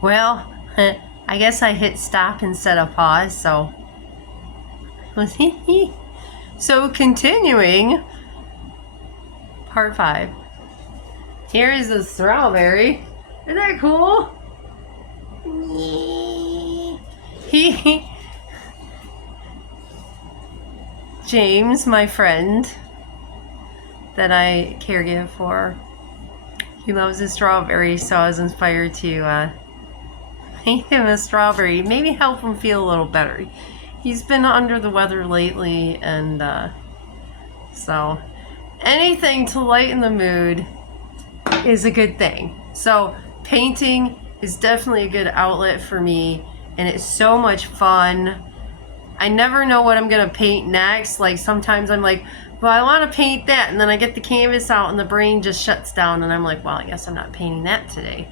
Well, I guess I hit stop instead of pause, so. So continuing, part 5. Here is the strawberry. Isn't that cool? He, James, my friend that I caregive for, he loves the strawberry, so I was inspired to paint him a strawberry. Maybe help him feel a little better. He's been under the weather lately, and so anything to lighten the mood is a good thing. So painting is definitely a good outlet for me, and it's so much fun. I never know what I'm gonna paint next. Like sometimes I'm like, well, I want to paint that, and then I get the canvas out and the brain just shuts down, and I'm like, well, I guess I'm not painting that today.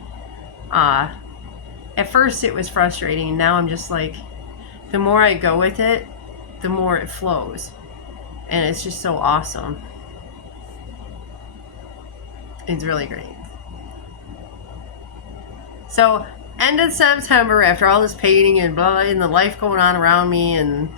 At first it was frustrating, and now I'm just like, the more I go with it, the more it flows, and it's just so awesome. It's really great. So end of September, after all this painting and blah, and the life going on around me, and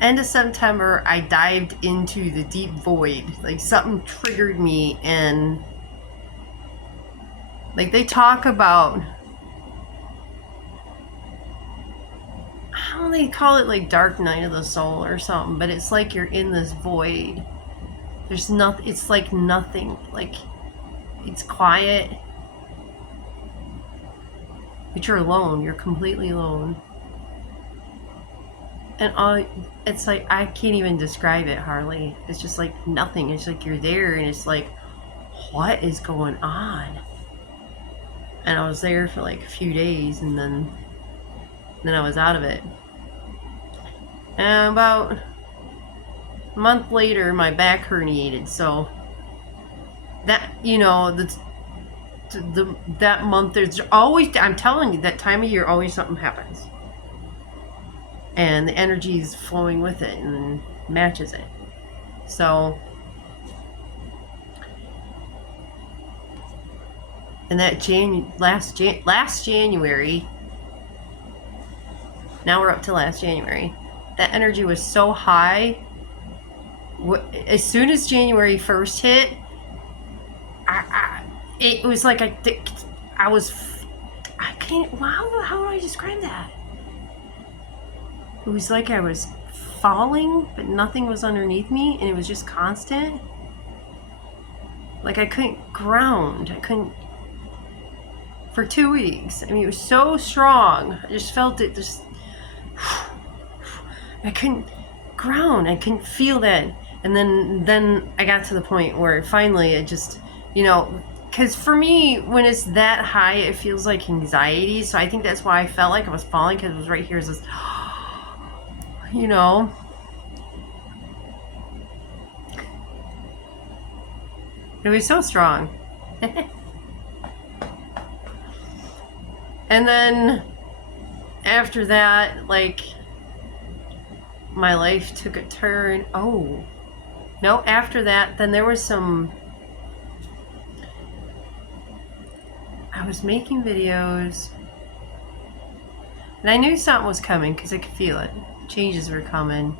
end of September, I dived into the deep void. Like something triggered me, and like they talk about, how do they call it, like dark night of the soul or something, but it's like you're in this void. There's nothing, it's like nothing, like it's quiet, but you're alone, you're completely alone. And it's like, I can't even describe it hardly. It's just like nothing. It's like you're there, and it's like, what is going on? And I was there for like a few days, and then I was out of it. And about a month later, my back herniated. So that, you know, that month, there's always, I'm telling you, that time of year, always something happens. And the energy is flowing with it and matches it. So, and that last January, now we're up to last January, that energy was so high. As soon as January 1st hit, it was like I can't, how do I describe that? It was like I was falling, but nothing was underneath me, and it was just constant. Like I couldn't ground. I couldn't, for 2 weeks. I mean, it was so strong. I just felt it just, I couldn't ground. I couldn't feel that. And then I got to the point where finally it just, you know, because for me, when it's that high, it feels like anxiety. So I think that's why I felt like I was falling, because it was right here. It's just, you know. It was so strong. And then after that, like, my life took a turn. Oh, no, after that, then there was some, I was making videos, and I knew something was coming because I could feel it. Changes were coming.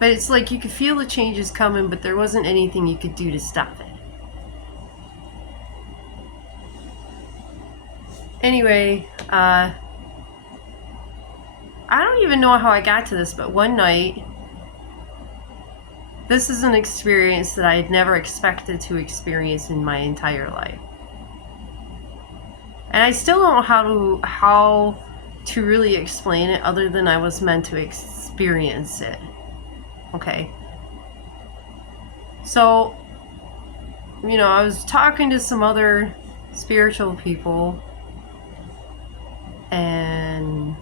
But it's like you could feel the changes coming, but there wasn't anything you could do to stop it. Anyway, I don't even know how I got to this, but one night, this is an experience that I had never expected to experience in my entire life. And I still don't know how to really explain it, other than I was meant to experience it. Okay. So, you know, I was talking to some other spiritual people and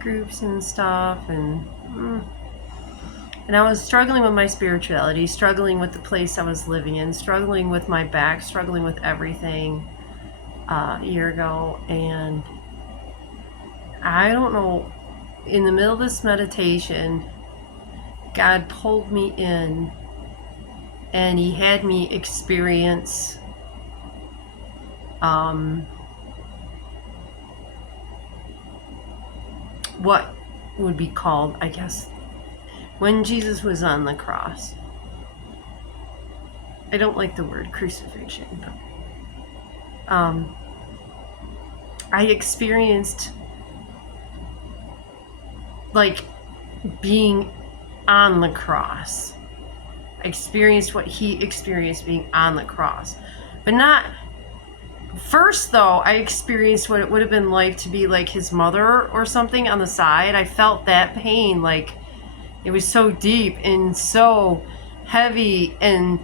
groups and stuff, and I was struggling with my spirituality, struggling with the place I was living in, struggling with my back, struggling with everything a year ago. And I don't know, in the middle of this meditation, God pulled me in and he had me experience what would be called, I guess, when Jesus was on the cross. I don't like the word crucifixion, but I experienced like being on the cross. I experienced what he experienced being on the cross. But not first though, I experienced what it would have been like to be like his mother or something on the side. I felt that pain, like it was so deep and so heavy and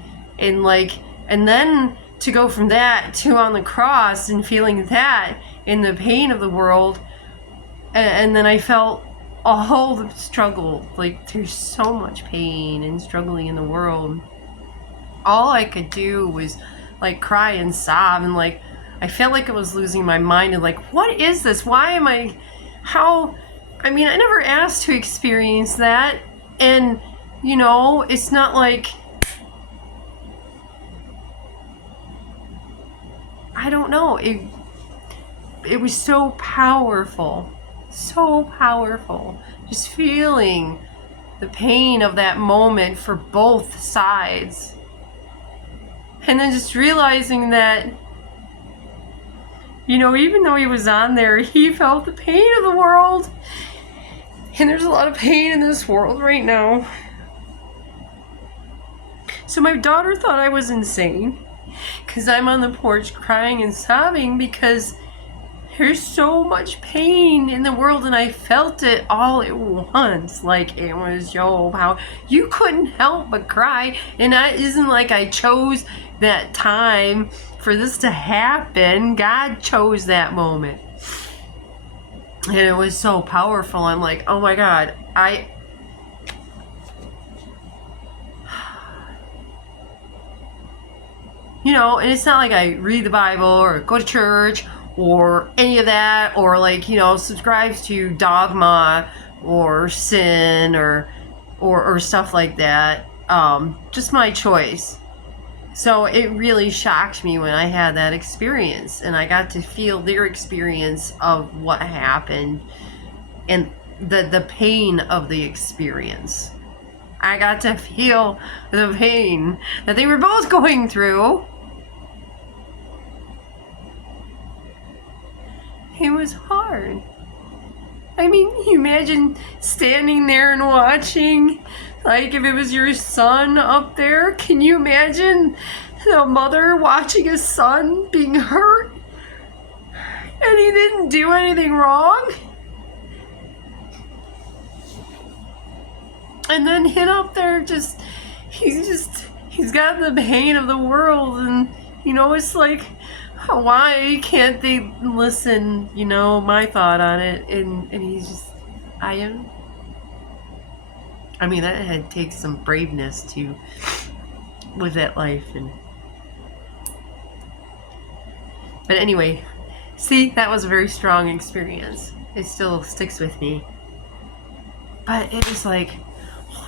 then to go from that to on the cross and feeling that in the pain of the world, and then I felt all the struggle. Like there's so much pain and struggling in the world. All I could do was like cry and sob, and like I felt like I was losing my mind and like, what is this? Why am I, how, I mean, I never asked to experience that. And you know, it's not like, I don't know, it was so powerful, just feeling the pain of that moment for both sides, and then just realizing that, you know, even though he was on there, he felt the pain of the world, and there's a lot of pain in this world right now. So my daughter thought I was insane because I'm on the porch crying and sobbing because there's so much pain in the world, and I felt it all at once. Like it was, how you couldn't help but cry. And it isn't like I chose that time for this to happen. God chose that moment. And it was so powerful. I'm like, oh my God, you know, and it's not like I read the Bible or go to church or any of that, or like, you know, subscribes to dogma or sin or stuff like that. Just my choice. So it really shocked me when I had that experience, and I got to feel their experience of what happened and the pain of the experience. I got to feel the pain that they were both going through. It was hard. I mean, you imagine standing there and watching, like if it was your son up there, can you imagine a mother watching a son being hurt and he didn't do anything wrong? And then him up there he's got the pain of the world, and you know, it's like, why can't they listen, you know, my thought on it? And he's just, I mean, that had takes some braveness to live that life. But anyway, see, that was a very strong experience. It still sticks with me. But it was like,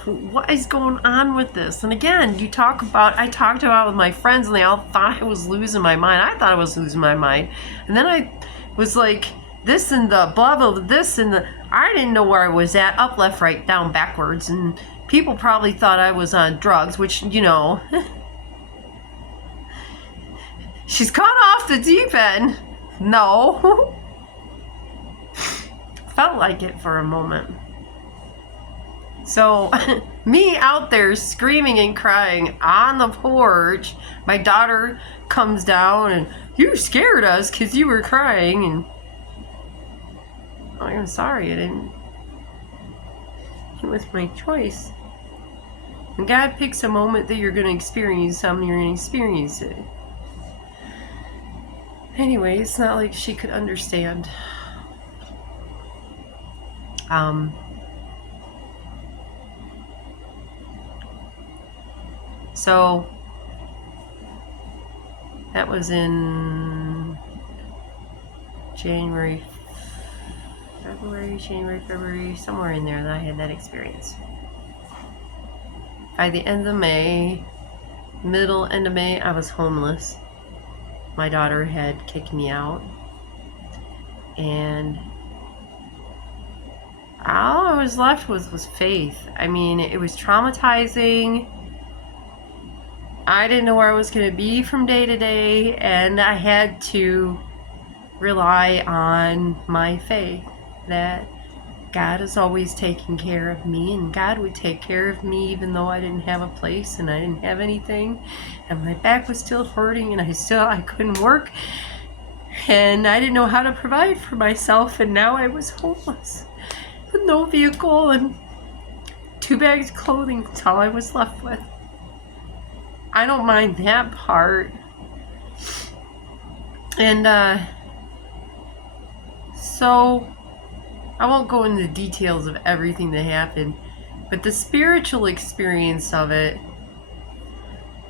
what is going on with this? And again, I talked about it with my friends, and they all thought I was losing my mind. I thought I was losing my mind. And then I was like, this and the blah, blah, this and the, I didn't know where I was at, up, left, right, down, backwards. And people probably thought I was on drugs, which, you know, she's caught off the deep end. No. Felt like it for a moment. So, me out there screaming and crying on the porch, my daughter comes down and, you scared us because you were crying, and I'm sorry, it was my choice. When God picks a moment that you're going to experience something, you're going to experience it. Anyway, it's not like she could understand. So that was in January, February, somewhere in there that I had that experience. By the end of May, middle end of May, I was homeless. My daughter had kicked me out. And all I was left with was faith. I mean, it was traumatizing. I didn't know where I was going to be from day to day, and I had to rely on my faith that God is always taking care of me, and God would take care of me even though I didn't have a place and I didn't have anything, and my back was still hurting, and I couldn't work, and I didn't know how to provide for myself, and now I was homeless with no vehicle and 2 bags of clothing. That's all I was left with. I don't mind that part. And so I won't go into the details of everything that happened, but the spiritual experience of it,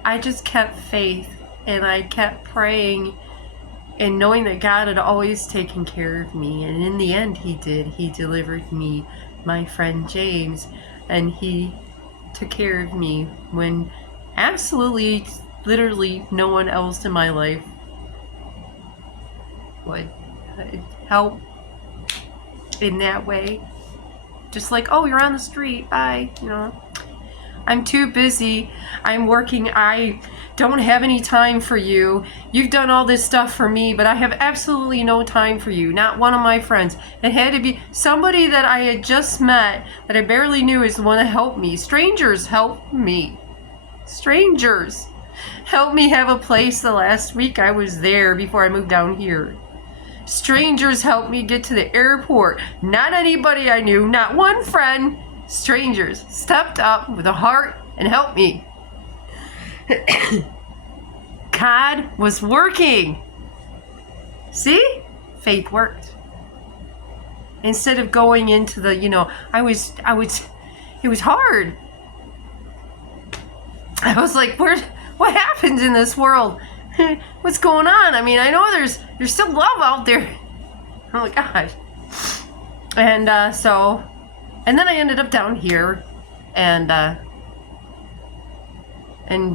I just kept faith, and I kept praying and knowing that God had always taken care of me. And in the end, He did. He delivered me my friend James, and He took care of me when absolutely, literally no one else in my life would help in that way. Just like, oh, you're on the street, bye, you know. I'm too busy, I'm working, I don't have any time for you. You've done all this stuff for me, but I have absolutely no time for you. Not one of my friends. It had to be somebody that I had just met that I barely knew is the one that helped me. Strangers helped me. Strangers helped me have a place the last week I was there before I moved down here. Strangers helped me get to the airport. Not anybody I knew, not one friend. Strangers stepped up with a heart and helped me. God was working. See? Faith worked. Instead of going into the, it was hard. I was like, what happens in this world? What's going on? I mean, I know there's still love out there. Oh my gosh. And and then I ended up down here and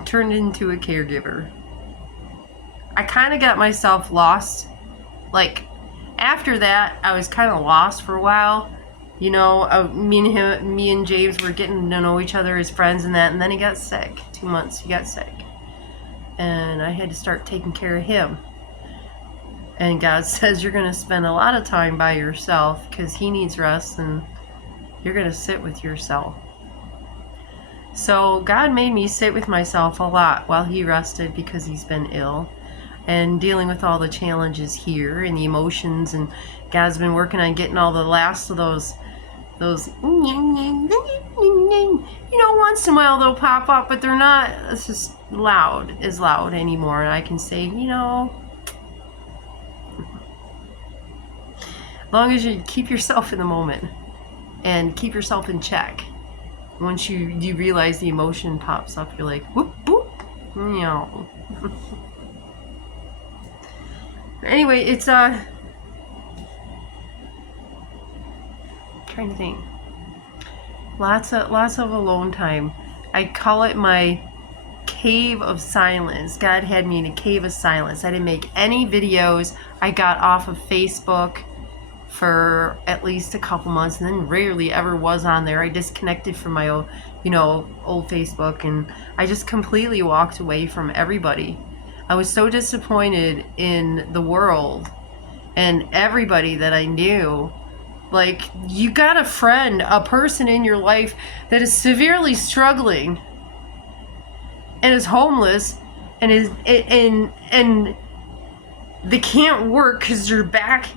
turned into a caregiver. I kind of got myself lost. Like, after that, I was kind of lost for a while. Me and James were getting to know each other as friends and that, and then he got sick. 2 months, he got sick. And I had to start taking care of him. And God says you're going to spend a lot of time by yourself because he needs rest, and you're going to sit with yourself. So God made me sit with myself a lot while he rested because he's been ill and dealing with all the challenges here and the emotions, and God's been working on getting all the last of those once in a while they'll pop up, but they're not as loud anymore, and I can say, as long as you keep yourself in the moment and keep yourself in check. Once you realize the emotion pops up, you're like, whoop, whoop, meow. Anyway, it's trying to think. Lots of alone time. I call it my cave of silence. God had me in a cave of silence. I didn't make any videos. I got off of Facebook for at least a couple months, and then rarely ever was on there. I disconnected from my old Facebook, and I just completely walked away from everybody. I was so disappointed in the world and everybody that I knew. Like, you got a friend, a person in your life that is severely struggling and is homeless and and they can't work because they're back,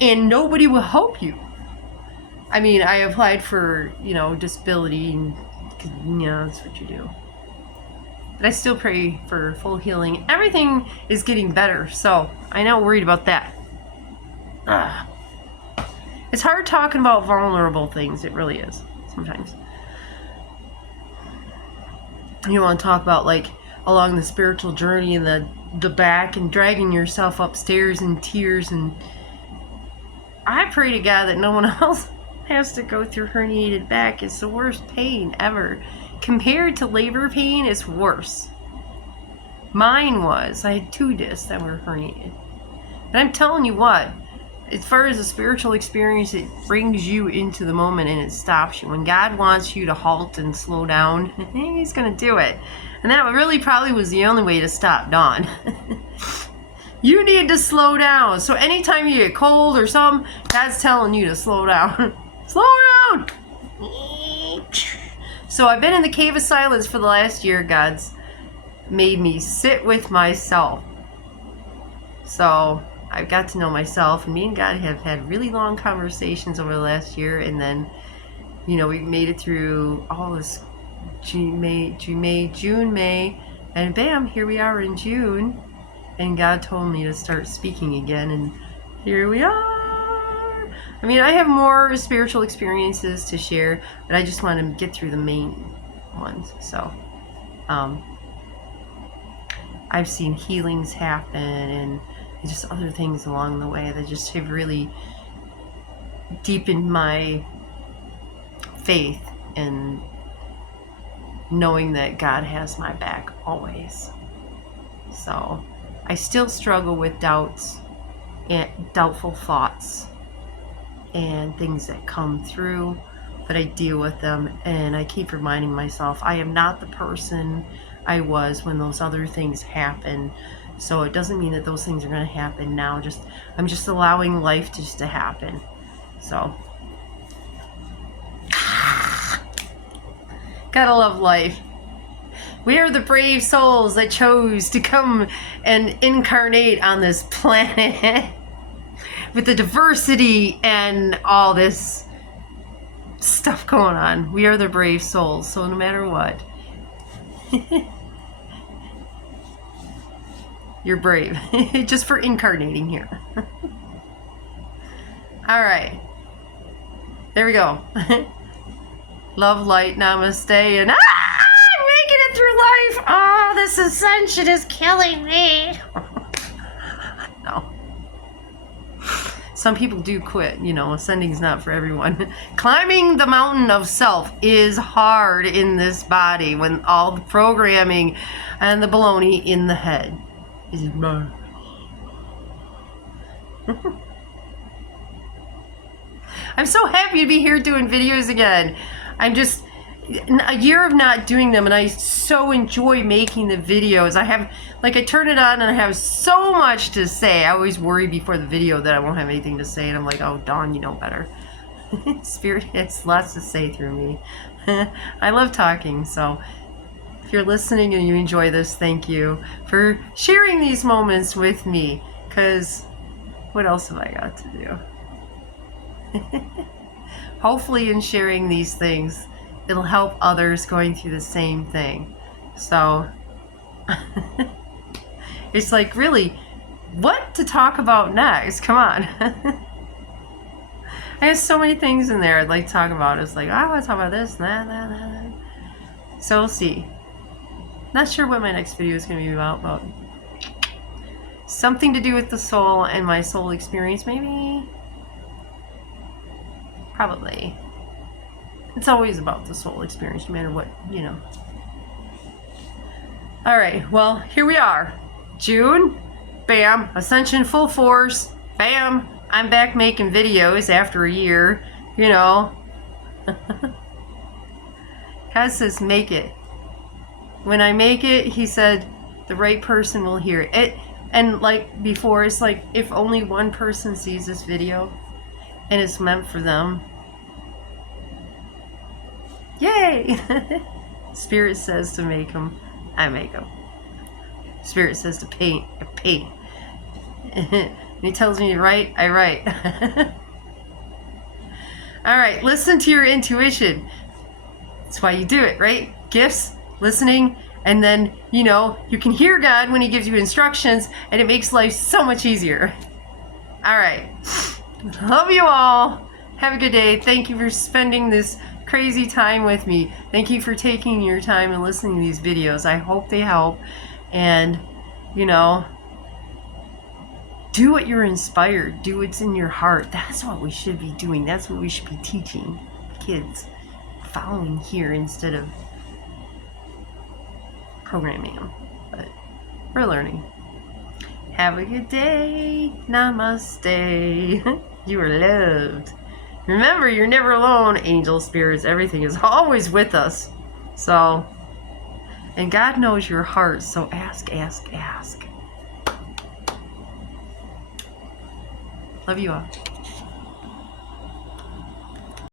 and nobody will help you. I mean, I applied for, disability, and that's what you do. But I still pray for full healing. Everything is getting better, so I'm not worried about that. It's hard talking about vulnerable things. It really is, sometimes. You want to talk about, like, along the spiritual journey and the back and dragging yourself upstairs in tears, and I pray to God that no one else has to go through herniated back. It's the worst pain ever. Compared to labor pain, it's worse. Mine was. I had 2 discs that were herniated. And I'm telling you what, as far as a spiritual experience, it brings you into the moment and it stops you. When God wants you to halt and slow down, He's going to do it. And that really probably was the only way to stop Dawn. You need to slow down. So anytime you get cold or something, God's telling you to slow down. Slow down! So I've been in the cave of silence for the last year. God's made me sit with myself. So I've got to know myself, and me and God have had really long conversations over the last year, and then, you know, we made it through all this June, May, and bam, here we are in June, and God told me to start speaking again, and here we are. I mean, I have more spiritual experiences to share, but I just want to get through the main ones. So, I've seen healings happen, and just other things along the way that just have really deepened my faith in knowing that God has my back always. So I still struggle with doubts and doubtful thoughts and things that come through, but I deal with them, and I keep reminding myself I am not the person I was when those other things happened. So it doesn't mean that those things are going to happen now. I'm just allowing life just to happen. So gotta love life. We are the brave souls that chose to come and incarnate on this planet with the diversity and all this stuff going on. We are the brave souls. So no matter what, you're brave. Just for incarnating here. All right. There we go. Love, light, namaste, and I'm making it through life. Oh, this ascension is killing me. No. Some people do quit. You know, ascending's not for everyone. Climbing the mountain of self is hard in this body when all the programming and the baloney in the head is mine. I'm so happy to be here doing videos again. I'm just a year of not doing them, and I so enjoy making the videos. I turn it on and I have so much to say. I always worry before the video that I won't have anything to say, and I'm like, oh, Dawn, you know better. Spirit has lots to say through me. I love talking, so if you're listening and you enjoy this, thank you for sharing these moments with me, because what else have I got to do? Hopefully in sharing these things, it'll help others going through the same thing. So it's like, really, what to talk about next? Come on. I have so many things in there I'd like to talk about. It's like, I want to talk about this, that. So we'll see. Not sure what my next video is going to be about, but something to do with the soul and my soul experience, maybe. Probably. It's always about the soul experience, no matter what, you know. Alright, well, here we are. June. Bam. Ascension full force. Bam. I'm back making videos after a year. You know. God says, make it. When I make it, he said, the right person will hear it. And like before, it's like, if only one person sees this video, and it's meant for them. Yay! Spirit says to make them, I make them. Spirit says to paint, I paint. And he tells me to write, I write. Alright, listen to your intuition. That's why you do it, right? Gifts, listening, and then, you know, you can hear God when he gives you instructions, and it makes life so much easier. Alright. Love you all. Have a good day. Thank you for spending this crazy time with me. Thank you for taking your time and listening to these videos. I hope they help. And, you know, do what you're inspired. Do what's in your heart. That's what we should be doing. That's what we should be teaching kids. Following here instead of programming them. But We're learning. Have a good day. Namaste. You are loved. Remember, you're never alone. Angels, spirits, everything is always with us. So, and God knows your heart. So ask, ask, ask. Love you all.